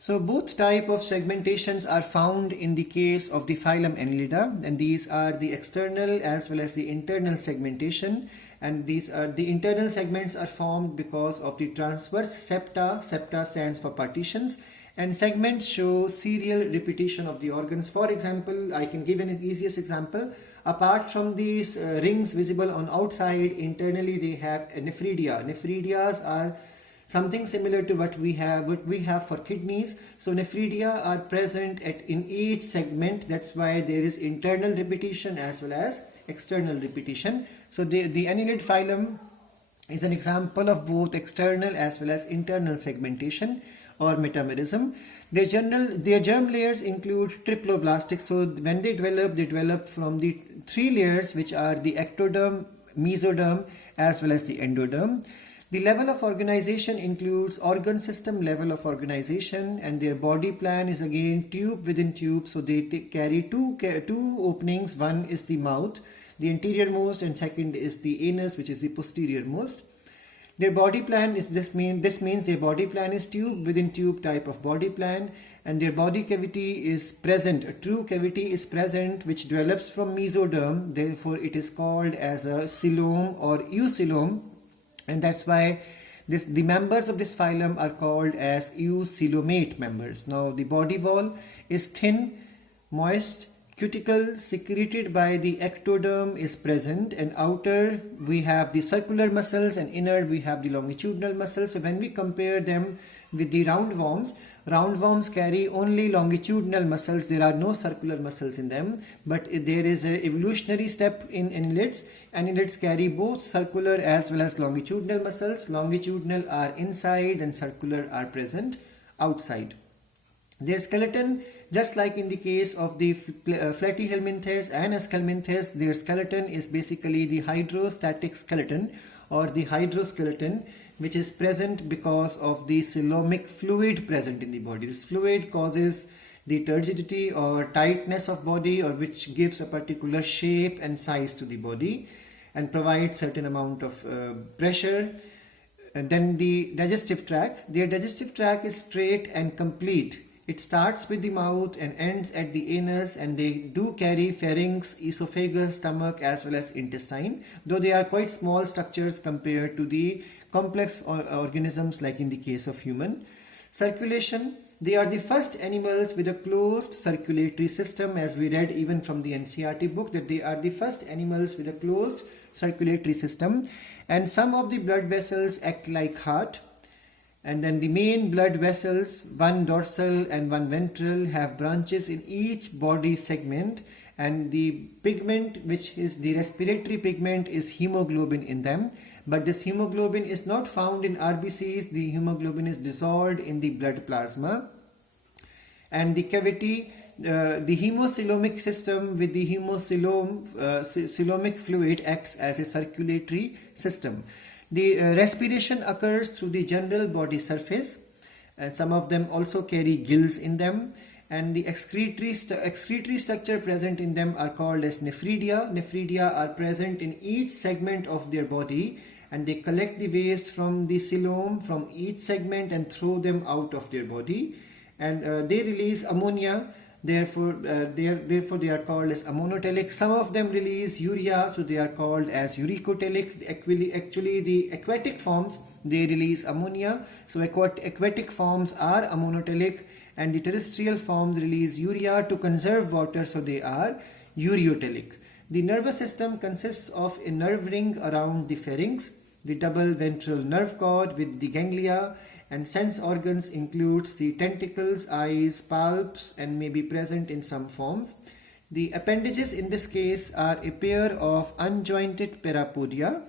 So both type of segmentations are found in the case of the phylum Annelida, and these are the external as well as the internal segmentation. And these are the internal segments are formed because of the transverse septa. Septa stands for partitions, and segments show serial repetition of the organs. For example, I can give an easiest example. Apart from these rings visible on outside, internally they have a nephridia. Nephridias are something similar to what we have for kidneys. So nephridia are present in each segment. That's why there is internal repetition as well as external repetition. So the annelid phylum is an example of both external as well as internal segmentation or metamerism. Their germ layers include triploblastics. So when they develop from the three layers, which are the ectoderm, mesoderm as well as the endoderm. The level of organization includes organ system level of organization, and their body plan is again tube within tube. So they carry two openings. One is the mouth, the anterior most, and second is the anus, which is the posterior most. Their body plan is this means their body plan is tube within tube type of body plan, and their body cavity is present. A true cavity is present which develops from mesoderm. Therefore, it is called as a coelom or eucoelom. And that's why the members of this phylum are called as eucoelomate members. Now the body wall is thin, moist, cuticle secreted by the ectoderm is present, and outer we have the circular muscles and inner we have the longitudinal muscles. So when we compare them with the roundworms carry only longitudinal muscles. There are no circular muscles in them, but there is an evolutionary step in annelids. Annelids carry both circular as well as longitudinal muscles. Longitudinal are inside and circular are present outside. Their skeleton, just like in the case of the Platyhelminthes and Aschelminthes, their skeleton is basically the hydrostatic skeleton or the hydroskeleton, which is present because of the coelomic fluid present in the body. This fluid causes the turgidity or tightness of body, or which gives a particular shape and size to the body and provides certain amount of pressure. And then the digestive tract. Their digestive tract is straight and complete. It starts with the mouth and ends at the anus, and they do carry pharynx, esophagus, stomach as well as intestine, though they are quite small structures compared to the complex organisms like in the case of human. Circulation. They are the first animals with a closed circulatory system, as we read even from the NCERT book that they are the first animals with a closed circulatory system, and some of the blood vessels act like heart. And then the main blood vessels, one dorsal and one ventral, have branches in each body segment, and the pigment, which is the respiratory pigment, is hemoglobin in them. But this hemoglobin is not found in RBCs. The hemoglobin is dissolved in the blood plasma. And the cavity, the hemocoelomic system with the coelomic fluid acts as a circulatory system. The respiration occurs through the general body surface, and some of them also carry gills in them, and the excretory structure present in them are called as nephridia. Nephridia are present in each segment of their body, and they collect the waste from the coelom from each segment and throw them out of their body, and they release ammonia. Therefore they are called as ammonotelic. Some of them release urea, so they are called as uricotelic. Actually the aquatic forms, they release ammonia, so aquatic forms are ammonotelic, and the terrestrial forms release urea to conserve water, so they are ureotelic. The nervous system consists of a nerve ring around the pharynx, the double ventral nerve cord with the ganglia, and sense organs includes the tentacles, eyes, palps, and may be present in some forms. The appendages in this case are a pair of unjointed parapodia.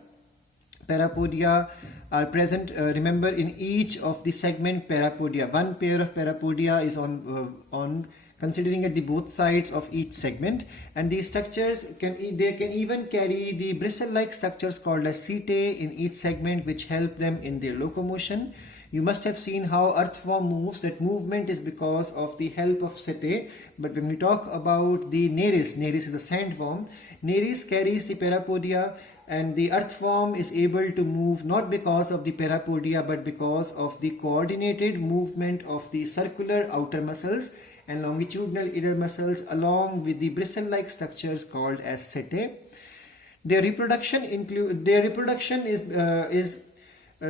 Parapodia are present, remember, in each of the segment parapodia. One pair of parapodia is on considering at the both sides of each segment, and these structures can even carry the bristle-like structures called as setae in each segment, which help them in their locomotion. You must have seen how earthworm moves. That movement is because of the help of setae. But when we talk about the Nereis is a sandworm. Nereis carries the parapodia and the earthworm is able to move not because of the parapodia but because of the coordinated movement of the circular outer muscles and longitudinal inner muscles along with the bristle-like structures called as setae. Their reproduction is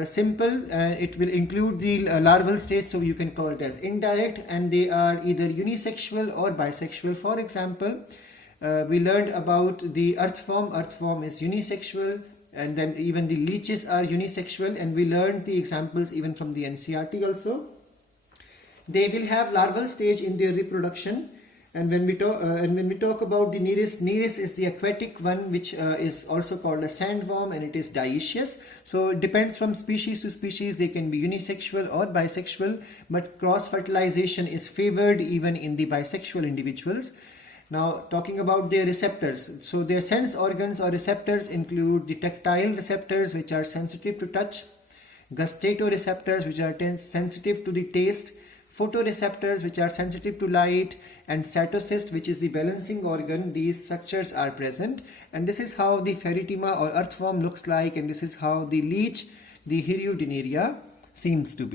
simple. It will include the larval stage, so you can call it as indirect, and they are either unisexual or bisexual. For example, we learned about the earthworm. Earthworm is unisexual, and then even the leeches are unisexual, and we learned the examples even from the NCERT also. They will have larval stage in their reproduction. And when we talk about the Nereis, Nereis is the aquatic one, which is also called a sandworm, and it is dioecious. So it depends from species to species. They can be unisexual or bisexual, but cross-fertilization is favored even in the bisexual individuals. Now, talking about their receptors. So their sense organs or receptors include the tactile receptors, which are sensitive to touch, gustatoreceptors, which are sensitive to the taste, photoreceptors, which are sensitive to light, and statocyst, which is the balancing organ. These structures are present, and this is how the Pheretima or earthworm looks like, and this is how the leech, the Hirudinaria, seems to be.